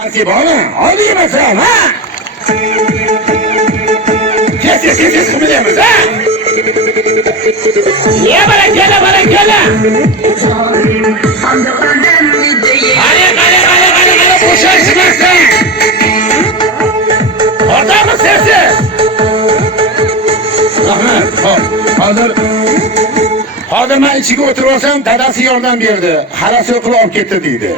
Qarshi bormi? Hadi yemasan, ha? Kes qilmaymiz, ha? Ya barakalla. Qani, bo'shashmasin. Ortami sesi? Rahmat. Hozir men ichiga o'tirib olsam, dadasi yordam berdi. Xalasi qilib olib ketdi deydi.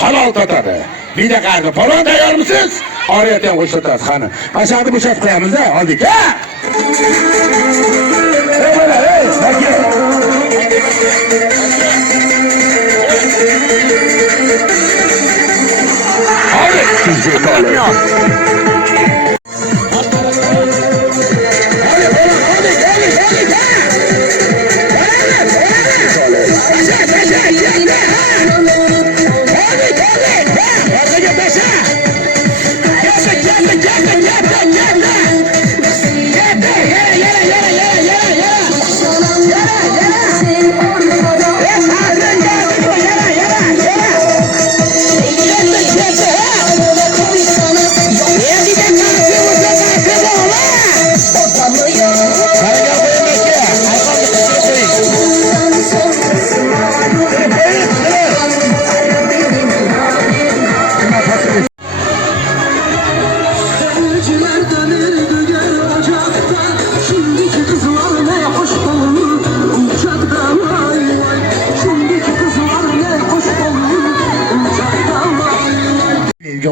Halol totadi. Bir daqiqa, palon tayyormisiz? Oriyatga ham qo'shitasiz, qani. Mashhurni bo'shatib qo'yamiz-da, oldik, ha?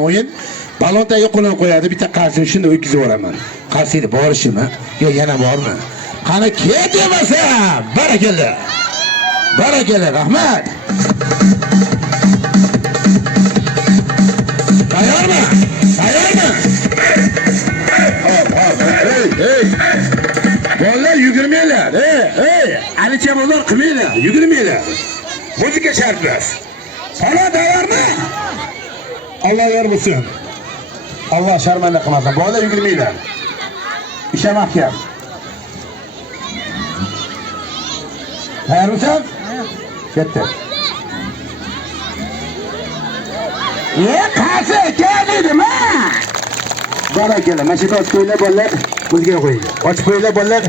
O'yin balontaga qo'lini qo'yadi, bitta qarsini shunda o'tkazib yuboraman. Qarsini borishimi? Yo, yana bormi? Qani ket demasa, barakalla. Rahmat. Tayyormi? Hey. Bolalar yugurmanglar. Hey. Alichamonlar qilmanglar, yugurmanglar. Muzika shartmas. Xola tayyormi? Allah yor bo'lsin. Allah sharmanda qilmasin. Bolalar yugurmanglar. Isha mahkam. Tayyormisan? Ketdi. Qasi keldim-a. Barakalla. Mana shu ochib qo'yinglar bolalar. O'ziga qo'yinglar. Ochib qo'yinglar bolalar.